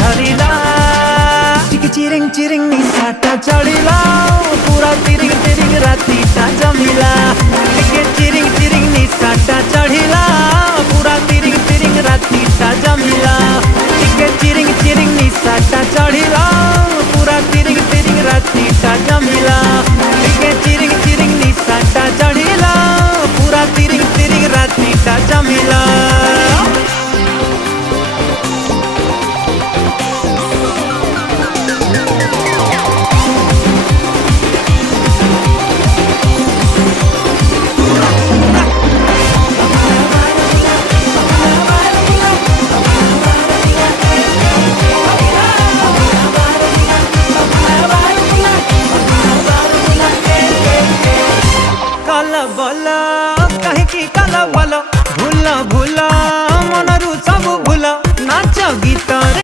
धरिला चिकी चिरिंग चिरिंग निशाटा चढ़िला पूरा तिरिंग तिरिंग रातीटा जमिला चिकी चिरिंग चिरिंग निशाटा चढ़िला